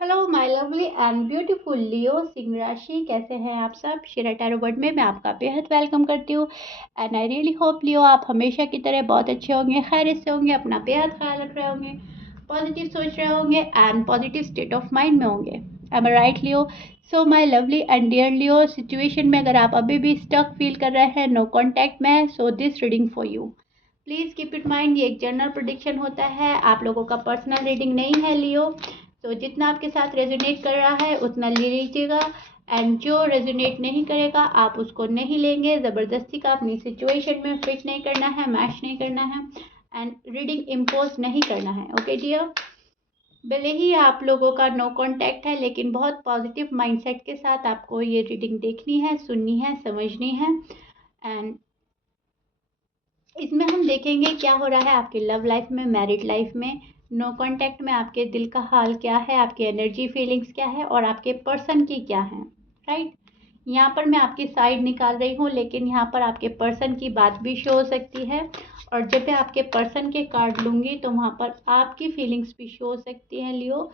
Hello my lovely and beautiful Leo सिंह राशि, कैसे हैं आप सब। शिरा टैरो वर्ड में मैं आपका बेहद वेलकम करती हूँ एंड आई रियली होप लियो आप हमेशा की तरह बहुत अच्छे होंगे, खैरियत से होंगे, अपना बेहद ख्याल रख रहे होंगे, पॉजिटिव सोच रहे होंगे and positive state of mind में होंगे। Am I right Leo. So my lovely and dear Leo, situation में अगर आप अभी भी स्टक फील कर रहे हैं नो कॉन्टैक्ट में, so this reading for you. Please keep it mind, ये एक जनरल प्रेडिक्शन होता है, आप लोगों का पर्सनल रीडिंग नहीं है लियो। तो जितना आपके साथ रेजोनेट कर रहा है उतना ले लीजिएगा एंड जो रेजोनेट नहीं करेगा आप उसको नहीं लेंगे। ज़बरदस्ती का अपनी सिचुएशन में फिट नहीं करना है, मैच नहीं करना है एंड रीडिंग इम्पोज नहीं करना है। Okay dear. भले ही आप लोगों का नो कांटेक्ट है लेकिन बहुत पॉजिटिव माइंडसेट के साथ आपको ये रीडिंग देखनी है, सुननी है, समझनी है एंड इसमें हम देखेंगे क्या हो रहा है आपके लव लाइफ में, मैरिड लाइफ में, नो कांटेक्ट में आपके दिल का हाल क्या है, आपकी एनर्जी फीलिंग्स क्या है और आपके पर्सन की क्या है। राइट। यहाँ पर मैं आपकी साइड निकाल रही हूँ लेकिन यहाँ पर आपके पर्सन की बात भी शो हो सकती है और जब मैं आपके पर्सन के कार्ड लूँगी तो वहाँ पर आपकी फीलिंग्स भी शो हो सकती हैं लियो।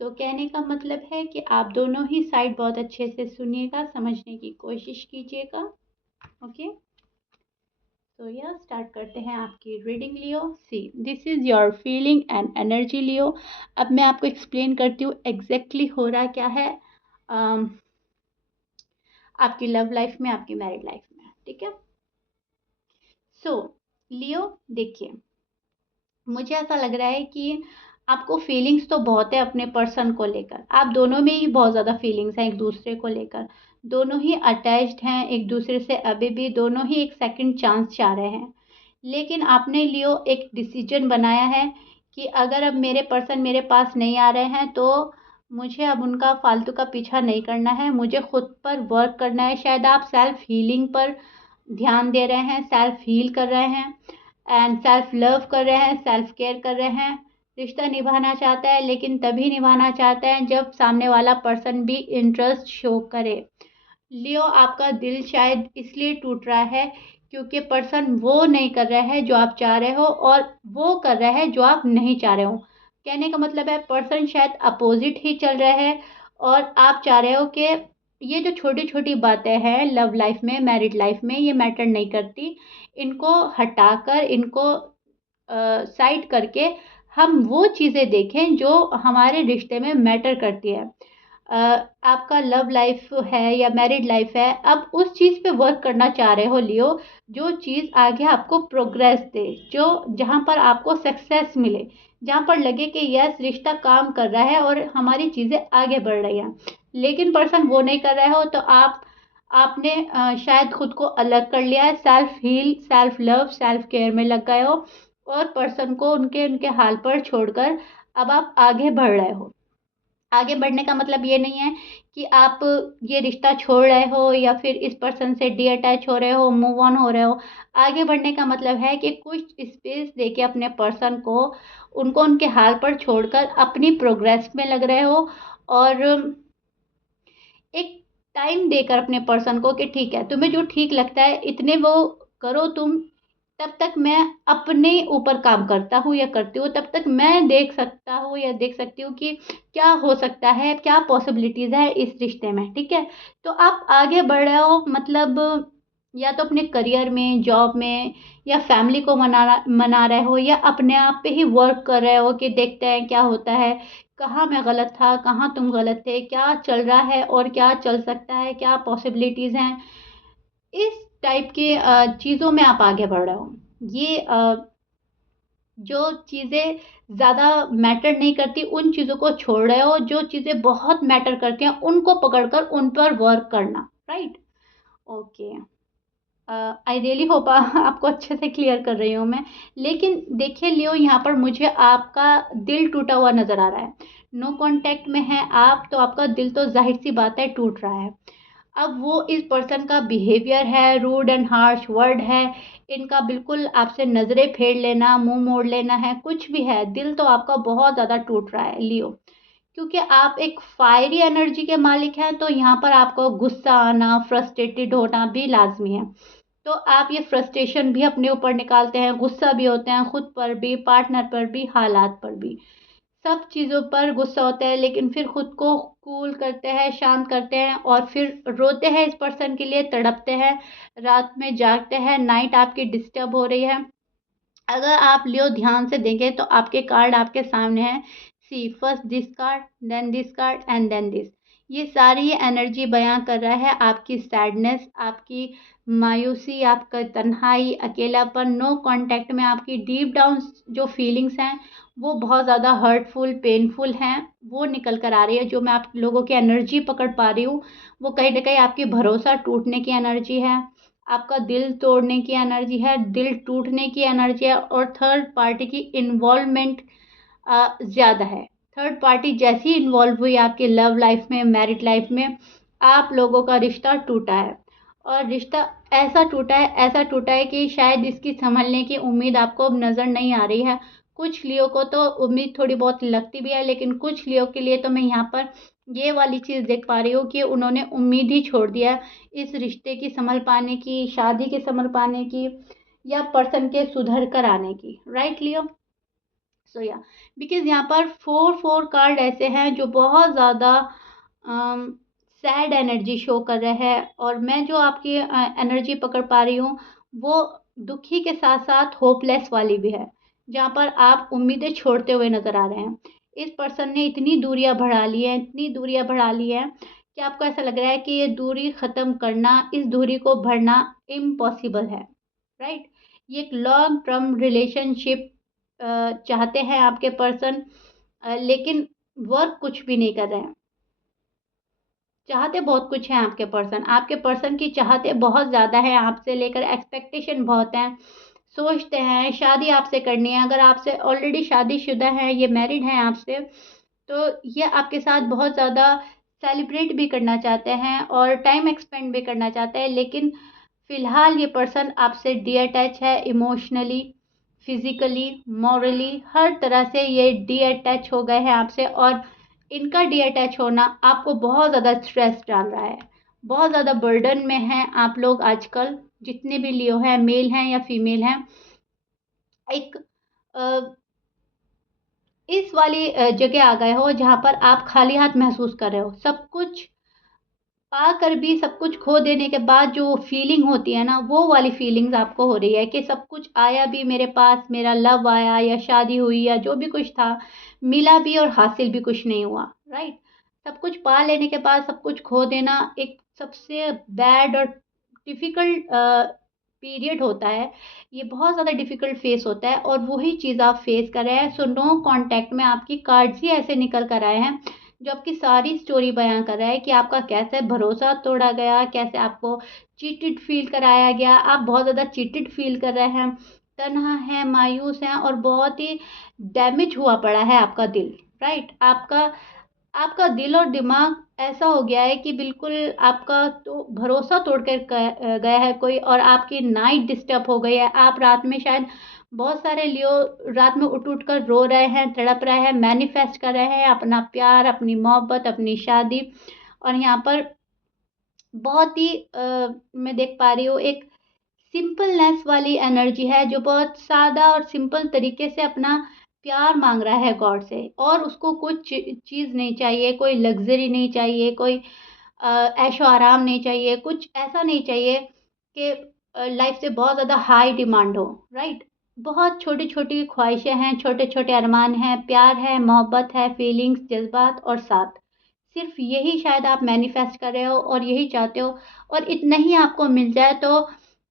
सो कहने का मतलब है कि आप दोनों ही साइड बहुत अच्छे से सुनिएगा, समझने की कोशिश कीजिएगा। ओके। तो यह स्टार्ट करते हैं आपकी reading Leo. See this is your feeling and energy Leo. अब मैं आपको एक्सप्लेन करती हूँ एग्जैक्टली हो रहा क्या है आपकी लव लाइफ में, आपकी मैरिड लाइफ में। ठीक है। सो लियो देखिए, मुझे ऐसा लग रहा है कि आपको फीलिंग्स तो बहुत है अपने पर्सन को लेकर, आप दोनों में ही बहुत ज़्यादा फीलिंग्स हैं एक दूसरे को लेकर, दोनों ही अटैच्ड हैं एक दूसरे से, अभी भी दोनों ही एक सेकंड चांस चाह रहे हैं। लेकिन आपने लियो एक डिसीजन बनाया है कि अगर अब मेरे पर्सन मेरे पास नहीं आ रहे हैं तो मुझे अब उनका फालतू का पीछा नहीं करना है, मुझे खुद पर वर्क करना है। शायद आप सेल्फ हीलिंग पर ध्यान दे रहे हैं, सेल्फ हील कर रहे हैं एंड सेल्फ लव कर रहे हैं, सेल्फ केयर कर रहे हैं। रिश्ता निभाना चाहता है लेकिन तभी निभाना चाहता है जब सामने वाला पर्सन भी इंटरेस्ट शो करे। लियो आपका दिल शायद इसलिए टूट रहा है क्योंकि पर्सन वो नहीं कर रहा है जो आप चाह रहे हो और वो कर रहा है जो आप नहीं चाह रहे हो। कहने का मतलब है पर्सन शायद अपोजिट ही चल रहा है और आप चाह रहे हो कि ये जो छोटी छोटी बातें हैं लव लाइफ में, मैरिड लाइफ में, ये मैटर नहीं करती, इनको हटाकर, इनको साइड करके हम वो चीज़ें देखें जो हमारे रिश्ते में मैटर करती है। आपका लव लाइफ है या मैरिड लाइफ है, अब उस चीज़ पे वर्क करना चाह रहे हो लियो, जो चीज़ आगे आपको प्रोग्रेस दे, जो जहाँ पर आपको सक्सेस मिले, जहाँ पर लगे कि यस रिश्ता काम कर रहा है और हमारी चीज़ें आगे बढ़ रही हैं। लेकिन पर्सन वो नहीं कर रहे हो तो आपने शायद खुद को अलग कर लिया है, self heal, self love, self care में लग गए हो और पर्सन को उनके उनके हाल पर छोड़कर अब आप आगे बढ़ रहे हो। आगे बढ़ने का मतलब ये नहीं है कि आप ये रिश्ता छोड़ रहे हो या फिर इस पर्सन से डी अटैच हो रहे हो, मूव ऑन हो रहे हो। आगे बढ़ने का मतलब है कि कुछ स्पेस देके अपने पर्सन को, उनको उनके हाल पर छोड़कर अपनी प्रोग्रेस में लग रहे हो और एक टाइम देकर अपने पर्सन को कि ठीक है तुम्हें जो ठीक लगता है इतने वो करो तुम, तब तक मैं अपने ऊपर काम करता हूँ या करती हूँ, तब तक मैं देख सकता हूँ या देख सकती हूँ कि क्या हो सकता है, क्या पॉसिबिलिटीज़ है इस रिश्ते में। ठीक है। तो आप आगे बढ़ रहे हो मतलब या तो अपने करियर में, जॉब में, या फैमिली को मना रहे हो या अपने आप पे ही वर्क कर रहे हो कि देखते हैं क्या होता है, कहाँ मैं गलत था, कहाँ तुम गलत थे, क्या चल रहा है और क्या चल सकता है, क्या पॉसिबिलिटीज़ हैं। इस टाइप के चीज़ों में आप आगे बढ़ रहे हो। ये जो चीज़ें ज़्यादा मैटर नहीं करती उन चीज़ों को छोड़ रहे हो, जो चीज़ें बहुत मैटर करती हैं उनको पकड़कर उन पर वर्क करना। Right. Okay. I really hope आपको अच्छे से क्लियर कर रही हूँ मैं। लेकिन देखिए लियो, यहाँ पर मुझे आपका दिल टूटा हुआ नज़र आ रहा है। नो कांटेक्ट में है आप तो आपका दिल तो जाहिर सी बात है टूट रहा है। अब वो इस पर्सन का बिहेवियर है, रूड एंड हार्श वर्ड है, इनका बिल्कुल आपसे नज़रें फेर लेना, मुंह मोड़ लेना है, कुछ भी है, दिल तो आपका बहुत ज़्यादा टूट रहा है लियो। क्योंकि आप एक फायरी एनर्जी के मालिक हैं तो यहाँ पर आपको गुस्सा आना, फ्रस्ट्रेटेड होना भी लाजमी है। तो आप ये फ्रस्ट्रेशन भी अपने ऊपर निकालते हैं, गुस्सा भी होते हैं खुद पर भी, पार्टनर पर भी, हालात पर भी। सब चीज़ों पर गुस्सा होते हैं, लेकिन फिर खुद को कूल करते हैं, शांत करते हैं और फिर रोते हैं इस पर्सन के लिए, तड़पते हैं, रात में जागते हैं, नाइट आपकी डिस्टर्ब हो रही है। अगर आप लियो ध्यान से देंगे तो आपके कार्ड आपके सामने हैं। See first this card, then this card and then this. ये सारी एनर्जी बयां कर रहा है आपकी सैडनेस, आपकी मायूसी, आपका तन्हाई, अकेलापन, नो कांटेक्ट में आपकी डीप डाउन जो फीलिंग्स हैं वो बहुत ज़्यादा हर्टफुल, पेनफुल हैं, वो निकल कर आ रही है। जो मैं आप लोगों की एनर्जी पकड़ पा रही हूँ वो कहीं ना कहीं आपकी भरोसा टूटने की एनर्जी है, आपका दिल तोड़ने की एनर्जी है, दिल टूटने की एनर्जी है, और थर्ड पार्टी की इन्वॉल्वमेंट ज़्यादा है। थर्ड पार्टी जैसी इन्वॉल्व हुई आपकी लव लाइफ में, मैरिड लाइफ में, आप लोगों का रिश्ता टूटा है। और रिश्ता ऐसा टूटा है कि शायद इसकी संभलने की उम्मीद आपको अब नज़र नहीं आ रही है। कुछ लियो को तो उम्मीद थोड़ी बहुत लगती भी है, लेकिन कुछ लियो के लिए तो मैं यहाँ पर ये वाली चीज़ देख पा रही हूँ कि उन्होंने उम्मीद ही छोड़ दिया इस रिश्ते की संभल पाने की, शादी के संभल पाने की, या पर्सन के सुधर कर आने की। Right Leo? सो या, बिकॉज यहाँ पर फोर फोर कार्ड ऐसे हैं जो बहुत ज़्यादा सैड एनर्जी शो कर रहे हैं, और मैं जो आपकी एनर्जी पकड़ पा रही हूँ वो दुखी के साथ साथ होपलेस वाली भी है, जहाँ पर आप उम्मीदें छोड़ते हुए नजर आ रहे हैं। इस पर्सन ने इतनी दूरियां बढ़ा ली है, इतनी दूरियां बढ़ा ली है कि आपको ऐसा लग रहा है कि ये दूरी खत्म करना, इस दूरी को भरना इम्पॉसिबल है। राइट? ये एक लॉन्ग टर्म रिलेशनशिप चाहते हैं आपके पर्सन, लेकिन वर्क कुछ भी नहीं कर रहे हैं। चाहते बहुत कुछ हैं आपके पर्सन की चाहते बहुत ज़्यादा है आपसे लेकर, एक्सपेक्टेशन बहुत हैं, सोचते हैं शादी आपसे करनी है। अगर आपसे ऑलरेडी शादीशुदा है, ये मैरिड हैं आपसे, तो ये आपके साथ बहुत ज़्यादा सेलिब्रेट भी करना चाहते हैं और टाइम एक्सपेंड भी करना चाहते हैं, लेकिन फ़िलहाल ये पर्सन आपसे डी अटैच है, इमोशनली, फिज़िकली, मॉरली, हर तरह से ये डी अटैच हो गए हैं आपसे। और इनका डी अटैच होना आपको बहुत ज़्यादा स्ट्रेस डाल रहा है, बहुत ज़्यादा बर्डन में हैं आप लोग आजकल, जितने भी लियो हैं, मेल हैं या फीमेल हैं। एक अ, इस वाली जगह आ गए हो जहाँ पर आप खाली हाथ महसूस कर रहे हो। सब कुछ पाकर भी, सब कुछ खो देने के बाद जो फीलिंग होती है ना, वो वाली फीलिंग्स आपको हो रही है कि सब कुछ आया भी मेरे पास, मेरा लव आया या शादी हुई या जो भी कुछ था, मिला भी और हासिल भी कुछ नहीं हुआ। राइट? सब कुछ पा लेने के बाद सब कुछ खो देना एक सबसे बैड और डिफ़िकल्ट पीरियड होता है। ये बहुत ज़्यादा डिफ़िकल्ट फ़ेस होता है और वही चीज़ आप फ़ेस कर रहे हैं। सो नो कॉन्टैक्ट में आपकी कार्ड्स ही ऐसे निकल कर आए हैं जो आपकी सारी स्टोरी बयां कर रहा है कि आपका कैसे भरोसा तोड़ा गया, कैसे आपको चीटेड फील कराया गया। आप बहुत ज़्यादा चीटेड फील कर रहे हैं, तन्हा हैं, मायूस हैं और बहुत ही डैमेज हुआ पड़ा है आपका दिल। राइट? आपका आपका दिल और दिमाग ऐसा हो गया है कि बिल्कुल आपका तो भरोसा तोड़ कर गया है कोई, और आपकी नाइट डिस्टर्ब हो गई है। आप रात में शायद, बहुत सारे लियो रात में उठ उठ कर रो रहे हैं, तड़प रहे हैं, मैनिफेस्ट कर रहे हैं अपना प्यार, अपनी मोहब्बत, अपनी शादी। और यहाँ पर बहुत ही मैं देख पा रही हूँ एक सिंपलनेस वाली एनर्जी है, जो बहुत सादा और सिंपल तरीके से अपना प्यार मांग रहा है गॉड से, और उसको कुछ चीज़ नहीं चाहिए, कोई लग्जरी नहीं चाहिए, कोई ऐशो आराम नहीं चाहिए, कुछ ऐसा नहीं चाहिए कि लाइफ से बहुत ज़्यादा हाई डिमांड हो। राइट? बहुत छोटी छोटी ख्वाहिशें हैं, छोटे छोटे अरमान हैं, प्यार है, मोहब्बत है, फीलिंग्स, जज्बात और साथ। सिर्फ यही शायद आप मैनिफेस्ट कर रहे हो और यही चाहते हो, और इतना ही आपको मिल जाए तो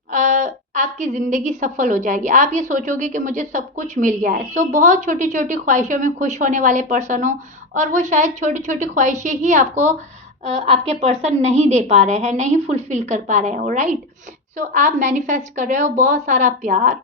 आपकी ज़िंदगी सफल हो जाएगी। आप ये सोचोगे कि मुझे सब कुछ मिल गया है। सो बहुत छोटी छोटी ख्वाहिशों में खुश होने वाले पर्सन हो, और वो शायद छोटी छोटी ख्वाहिशें ही आपको आपके पर्सन नहीं दे पा रहे हैं, नहीं फुलफिल कर पा रहे हो। राइट? सो आप मैनिफेस्ट कर रहे हो बहुत सारा प्यार,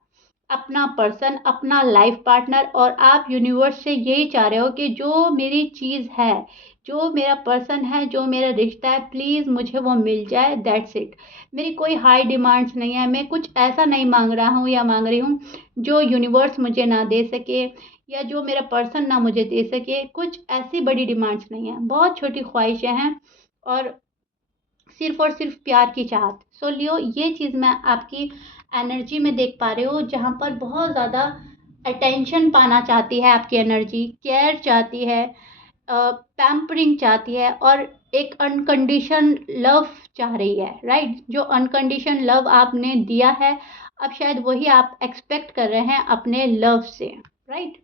अपना पर्सन, अपना लाइफ पार्टनर, और आप यूनिवर्स से यही चाह रहे हो कि जो मेरी चीज़ है, जो मेरा पर्सन है, जो मेरा रिश्ता है, प्लीज़ मुझे वो मिल जाए। That's it. मेरी कोई हाई डिमांड्स नहीं है, मैं कुछ ऐसा नहीं मांग रहा हूँ या मांग रही हूँ जो यूनिवर्स मुझे ना दे सके, या जो मेरा पर्सन ना मुझे दे सके। कुछ ऐसी बड़ी डिमांड्स नहीं है, बहुत छोटी ख्वाहिशें हैं, और सिर्फ और सिर्फ प्यार की चाहत। लियो, ये चीज़ मैं आपकी एनर्जी में देख पा रही हूँ, जहाँ पर बहुत ज़्यादा अटेंशन पाना चाहती है आपकी एनर्जी, केयर चाहती है, पैम्परिंग चाहती है और एक अनकंडीशन लव चाह रही है, राइट? जो अनकंडीशन लव आपने दिया है, अब शायद वही आप एक्सपेक्ट कर रहे हैं अपने लव से, राइट?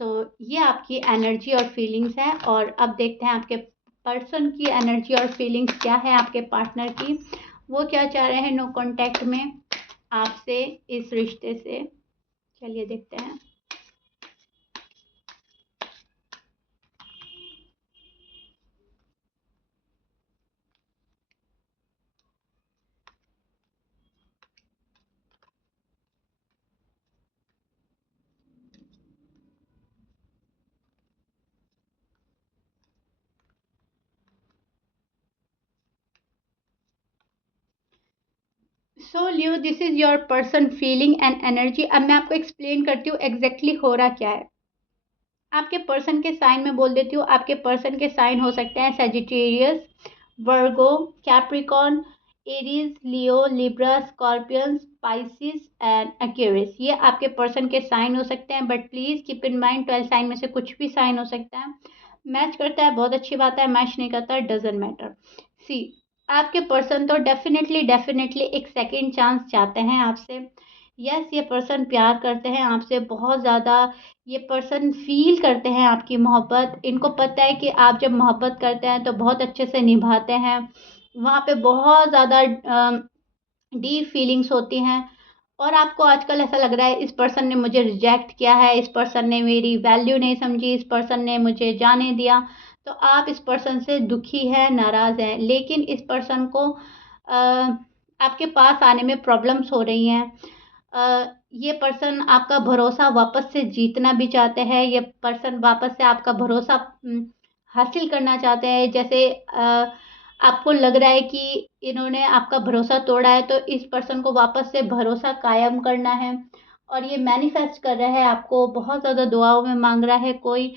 सो ये आपकी एनर्जी और फीलिंग्स है। और अब देखते हैं आपके पर्सन की एनर्जी और फीलिंग्स क्या है, आपके पार्टनर की, वो क्या चाह रहे हैं नो कांटेक्ट में आपसे, इस रिश्ते से। चलिए देखते हैं। So Leo, this is your person feeling and energy. अब मैं आपको एक्सप्लेन करती हूँ एग्जैक्टली हो रहा क्या है। आपके पर्सन के साइन में बोल देती हूँ। आपके पर्सन के साइन हो सकते हैं Sagittarius, Virgo, Capricorn, Aries, Leo, Libra, Scorpion, Pisces and Aquarius. ये आपके पर्सन के साइन हो सकते हैं, but please keep in mind 12 sign में से कुछ भी साइन हो सकता है। मैच करता है बहुत अच्छी बात है, मैच नहीं करता डजंट मैटर। सी, आपके पर्सन तो डेफिनेटली डेफिनेटली एक सेकेंड चांस चाहते हैं आपसे। यस, ये पर्सन प्यार करते हैं आपसे बहुत ज़्यादा। ये पर्सन फील करते हैं आपकी मोहब्बत। इनको पता है कि आप जब मोहब्बत करते हैं तो बहुत अच्छे से निभाते हैं। वहाँ पे बहुत ज़्यादा डीप फीलिंग्स होती हैं। और आपको आजकल ऐसा लग रहा है इस पर्सन ने मुझे रिजेक्ट किया है, इस पर्सन ने मेरी वैल्यू नहीं समझी, इस पर्सन ने मुझे जाने दिया। तो आप इस पर्सन से दुखी है, नाराज़ हैं, लेकिन इस पर्सन को आपके पास आने में प्रॉब्लम्स हो रही हैं। ये पर्सन आपका भरोसा वापस से जीतना भी चाहते हैं। ये पर्सन वापस से आपका भरोसा हासिल करना चाहते हैं। जैसे आपको लग रहा है कि इन्होंने आपका भरोसा तोड़ा है, तो इस पर्सन को वापस से भरोसा कायम करना है। और ये मैनिफेस्ट कर रहा है, आपको बहुत ज़्यादा दुआओं में मांग रहा है। कोई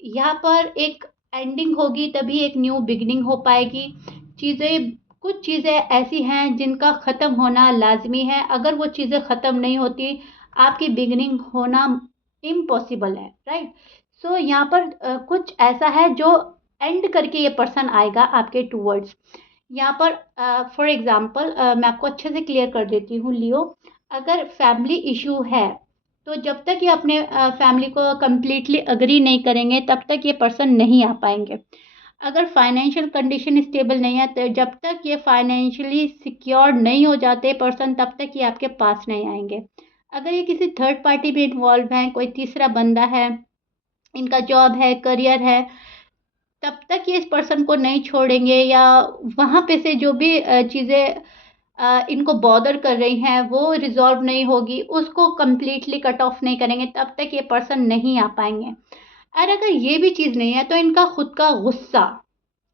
यहाँ पर एक एंडिंग होगी तभी एक न्यू बिगिनिंग हो पाएगी। चीज़ें, कुछ चीज़ें ऐसी हैं जिनका ख़त्म होना लाजमी है। अगर वो चीज़ें ख़त्म नहीं होती, आपकी बिगिनिंग होना इम्पॉसिबल है, राइट? सो यहाँ पर कुछ ऐसा है जो एंड करके ये पर्सन आएगा आपके टूवर्ड्स। यहाँ पर फॉर एग्जांपल मैं आपको अच्छे से क्लियर कर देती हूँ लियो। अगर फैमिली इशू है, तो जब तक ये अपने फैमिली को कम्प्लीटली अग्री नहीं करेंगे तब तक ये पर्सन नहीं आ पाएंगे। अगर फाइनेंशियल कंडीशन स्टेबल नहीं है, तो जब तक ये फाइनेंशियली सिक्योर नहीं हो जाते पर्सन, तब तक ये आपके पास नहीं आएंगे। अगर ये किसी थर्ड पार्टी में इन्वॉल्व हैं, कोई तीसरा बंदा है, इनका जॉब है, करियर है, तब तक ये इस पर्सन को नहीं छोड़ेंगे। या वहाँ पे से जो भी चीज़ें इनको बॉदर कर रही हैं वो रिजॉल्व नहीं होगी, उसको कम्प्लीटली कट ऑफ नहीं करेंगे, तब तक ये पर्सन नहीं आ पाएंगे। और अगर ये भी चीज़ नहीं है, तो इनका खुद का गुस्सा,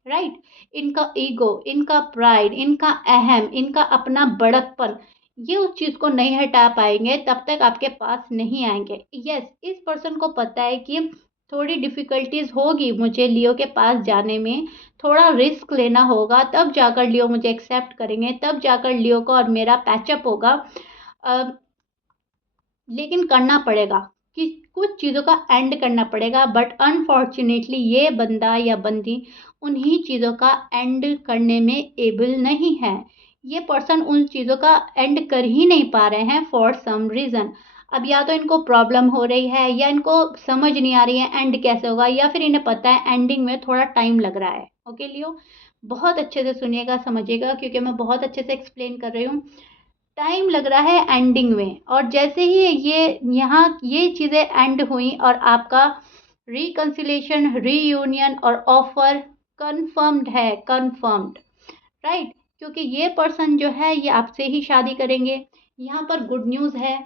राइट, इनका ईगो, इनका प्राइड, इनका अहम, इनका अपना बड़कपन, ये उस चीज़ को नहीं हटा पाएंगे, तब तक आपके पास नहीं आएंगे। यस, इस पर्सन को पता है कि थोड़ी डिफ़िकल्टीज होगी मुझे लियो के पास जाने में, थोड़ा रिस्क लेना होगा, तब जाकर लियो मुझे एक्सेप्ट करेंगे, तब जाकर लियो को और मेरा पैचअप होगा। अ, लेकिन करना पड़ेगा, कि कुछ चीज़ों का एंड करना पड़ेगा। बट अनफॉर्चुनेटली ये बंदा या बंदी उन्हीं चीज़ों का एंड करने में एबल नहीं है। ये पर्सन उन चीज़ों का एंड कर ही नहीं पा रहे हैं फॉर सम रीज़न। अब या तो इनको प्रॉब्लम हो रही है, या इनको समझ नहीं आ रही है एंड कैसे होगा, या फिर इन्हें पता है एंडिंग में थोड़ा टाइम लग रहा है। ओके लियो, बहुत अच्छे से सुनिएगा, समझिएगा, क्योंकि मैं बहुत अच्छे से एक्सप्लेन कर रही हूँ। टाइम लग रहा है एंडिंग में, और जैसे ही ये यहाँ ये चीज़ें एंड हुई और आपका रिकन्सिलेशन, रीयूनियन और ऑफर कंफर्म्ड है, कंफर्म्ड, राइट? क्योंकि ये पर्सन जो है ये आपसे ही शादी करेंगे। यहाँ पर गुड न्यूज़ है।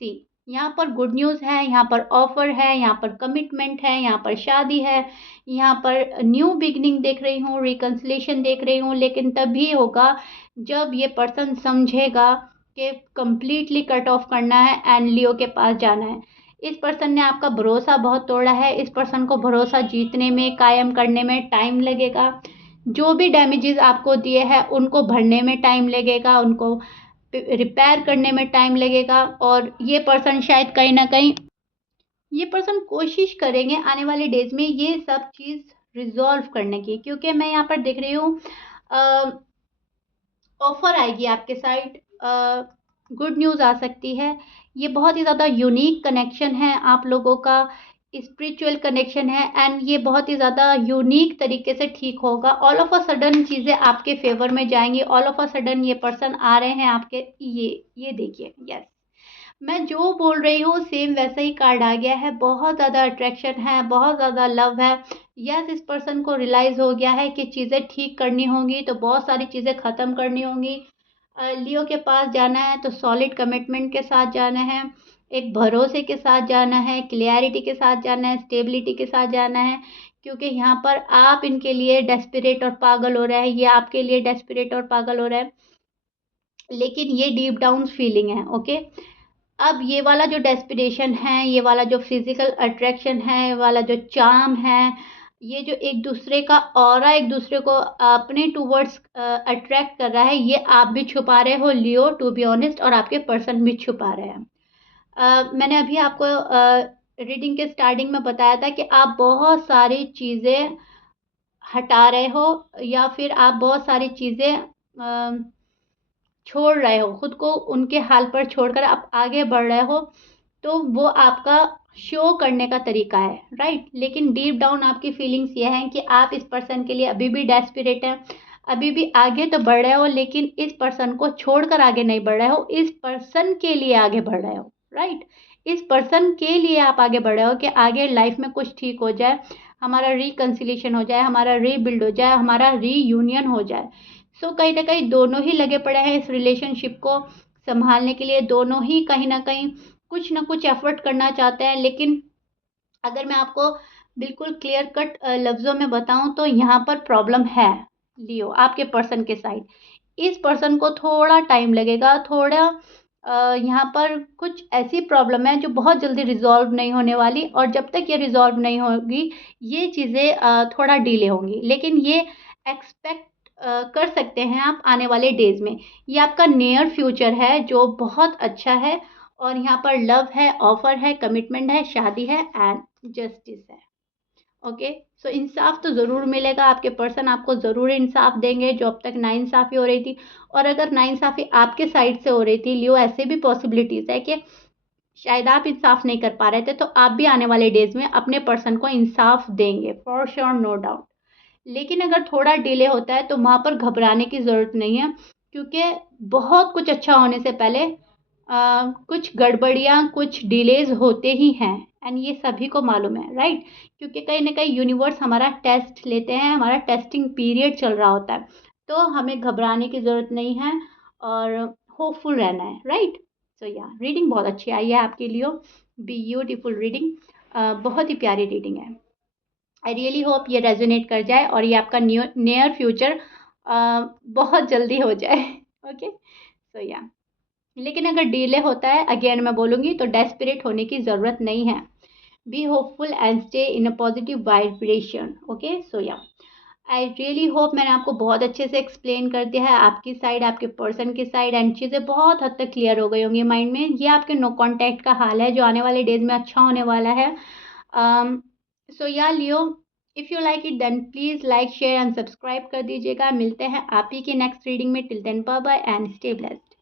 सी, यहाँ पर गुड न्यूज़ है, यहाँ पर ऑफर है, यहाँ पर कमिटमेंट है, यहाँ पर शादी है, यहाँ पर न्यू बिगनिंग देख रही हूँ, रिकन्सिलेशन देख रही हूँ। लेकिन तभी होगा जब ये पर्सन समझेगा कि कंप्लीटली कट ऑफ करना है एंड लियो के पास जाना है। इस पर्सन ने आपका भरोसा बहुत तोड़ा है। इस पर्सन को भरोसा जीतने में, कायम करने में टाइम लगेगा। जो भी डैमेजेस आपको दिए हैं उनको भरने में टाइम लगेगा, उनको रिपेयर करने में टाइम लगेगा, और ये पर्सन शायद कहीं ना कहीं ये पर्सन कोशिश करेंगे आने वाले डेज में ये सब चीज़ रिजॉल्व करने की, क्योंकि मैं यहाँ पर देख रही हूँ ऑफर आएगी आपके साइड, गुड न्यूज़ आ सकती है। ये बहुत ही ज़्यादा यूनिक कनेक्शन है आप लोगों का, स्पिरिचुअल कनेक्शन है, एंड ये बहुत ही ज़्यादा यूनिक तरीके से ठीक होगा। ऑल ऑफ अ सडन चीज़ें आपके फेवर में जाएंगी, ऑल ऑफ अ सडन ये पर्सन आ रहे हैं आपके, ये देखिए, यस, मैं जो बोल रही हूँ सेम वैसा ही कार्ड आ गया है। बहुत ज़्यादा अट्रैक्शन है, बहुत ज़्यादा लव है। यस, इस पर्सन को रियलाइज़ हो गया है कि चीज़ें ठीक करनी होंगी तो बहुत सारी चीज़ें ख़त्म करनी होंगी। लियो के पास जाना है तो सॉलिड कमिटमेंट के साथ जाना है, एक भरोसे के साथ जाना है, क्लियरिटी के साथ जाना है, स्टेबिलिटी के साथ जाना है, क्योंकि यहाँ पर आप इनके लिए डेस्परेट और पागल हो रहा है, ये आपके लिए डेस्परेट और पागल हो रहा है, लेकिन ये डीप डाउन फीलिंग है। ओके, अब ये वाला जो डेस्पिरेशन है, ये वाला जो फिजिकल अट्रैक्शन है, ये वाला जो चार्म है, ये जो एक दूसरे का ऑरा एक दूसरे को अपने टूवर्ड्स अट्रैक्ट कर रहा है, ये आप भी छुपा रहे हो लियो, टू बी ऑनेस्ट, और आपके पर्सन भी छुपा रहे हैं। मैंने अभी आपको रीडिंग के स्टार्टिंग में बताया था कि आप बहुत सारी चीज़ें हटा रहे हो, या फिर आप बहुत सारी चीज़ें छोड़ रहे हो, खुद को उनके हाल पर छोड़कर आप आगे बढ़ रहे हो, तो वो आपका शो करने का तरीका है, राइट। लेकिन डीप डाउन आपकी फीलिंग्स ये हैं कि आप इस पर्सन के लिए अभी भी डेस्परेट हैं, अभी भी आगे तो बढ़ रहे हो, लेकिन इस पर्सन को छोड़कर आगे नहीं बढ़ रहे हो, इस पर्सन के लिए आगे बढ़ रहे हो, राइट। इस पर्सन के लिए आप आगे बढ़ रहे हो कि आगे लाइफ में कुछ ठीक हो जाए, हमारा रिकन्सिलेशन हो जाए, हमारा रीबिल्ड हो जाए, हमारा रीयूनियन हो जाए। सो कहीं ना कहीं दोनों ही लगे पड़े हैं इस रिलेशनशिप को संभालने के लिए, दोनों ही कहीं ना कुछ एफर्ट करना चाहते हैं। लेकिन अगर मैं आपको बिल्कुल क्लियर कट लफ्ज़ों में बताऊं तो यहाँ पर प्रॉब्लम है लियो, आपके पर्सन के साइड। इस पर्सन को थोड़ा टाइम लगेगा, थोड़ा यहाँ पर कुछ ऐसी प्रॉब्लम है जो बहुत जल्दी रिजॉल्व नहीं होने वाली, और जब तक ये रिजॉल्व नहीं होगी ये चीज़ें थोड़ा डिले होंगी, लेकिन ये एक्सपेक्ट कर सकते हैं आप आने वाले डेज में। ये आपका नियर फ्यूचर है जो बहुत अच्छा है, और यहाँ पर लव है, ऑफर है, कमिटमेंट है, शादी है, एंड जस्टिस है। ओके, सो इंसाफ तो ज़रूर मिलेगा, आपके पर्सन आपको ज़रूर इंसाफ देंगे जो अब तक नाइंसाफ़ी हो रही थी। और अगर नाइंसाफ़ी आपके साइड से हो रही थी लियो, ऐसे भी पॉसिबिलिटीज़ है कि शायद आप इंसाफ नहीं कर पा रहे थे, तो आप भी आने वाले डेज में अपने पर्सन को इंसाफ देंगे, फॉर श्योर, नो डाउट। लेकिन अगर थोड़ा डिले होता है तो वहाँ पर घबराने की ज़रूरत नहीं है, क्योंकि बहुत कुछ अच्छा होने से पहले कुछ गड़बड़ियाँ, कुछ डिलेज होते ही हैं, एंड ये सभी को मालूम है, राइट। क्योंकि कहीं ना कहीं यूनिवर्स हमारा टेस्ट लेते हैं, हमारा टेस्टिंग पीरियड चल रहा होता है, तो हमें घबराने की ज़रूरत नहीं है और होपफुल रहना है, राइट। सो या रीडिंग बहुत अच्छी आई है आपके लिए, ब्यूटीफुल रीडिंग, बहुत ही प्यारी रीडिंग है। आई रियली होप ये रेजोनेट कर जाए और ये आपका नियर फ्यूचर बहुत जल्दी हो जाए। ओके, सो या लेकिन अगर डिले होता है, अगेन मैं बोलूँगी, तो डेस्परेट होने की ज़रूरत नहीं है। Be hopeful and stay in a positive vibration. Okay, so yeah I really hope मैंने आपको बहुत अच्छे से एक्सप्लेन कर दिया है, आपकी साइड, आपके पर्सन की साइड, एंड चीज़ें बहुत हद तक क्लियर हो गई होंगी माइंड में। ये आपके नो कॉन्टैक्ट का हाल है जो आने वाले डेज में अच्छा होने वाला है। So yeah Leo, if you like it then please like, share and subscribe कर दीजिएगा। मिलते हैं आप ही की नेक्स्ट रीडिंग में। Till then bye bye and stay blessed.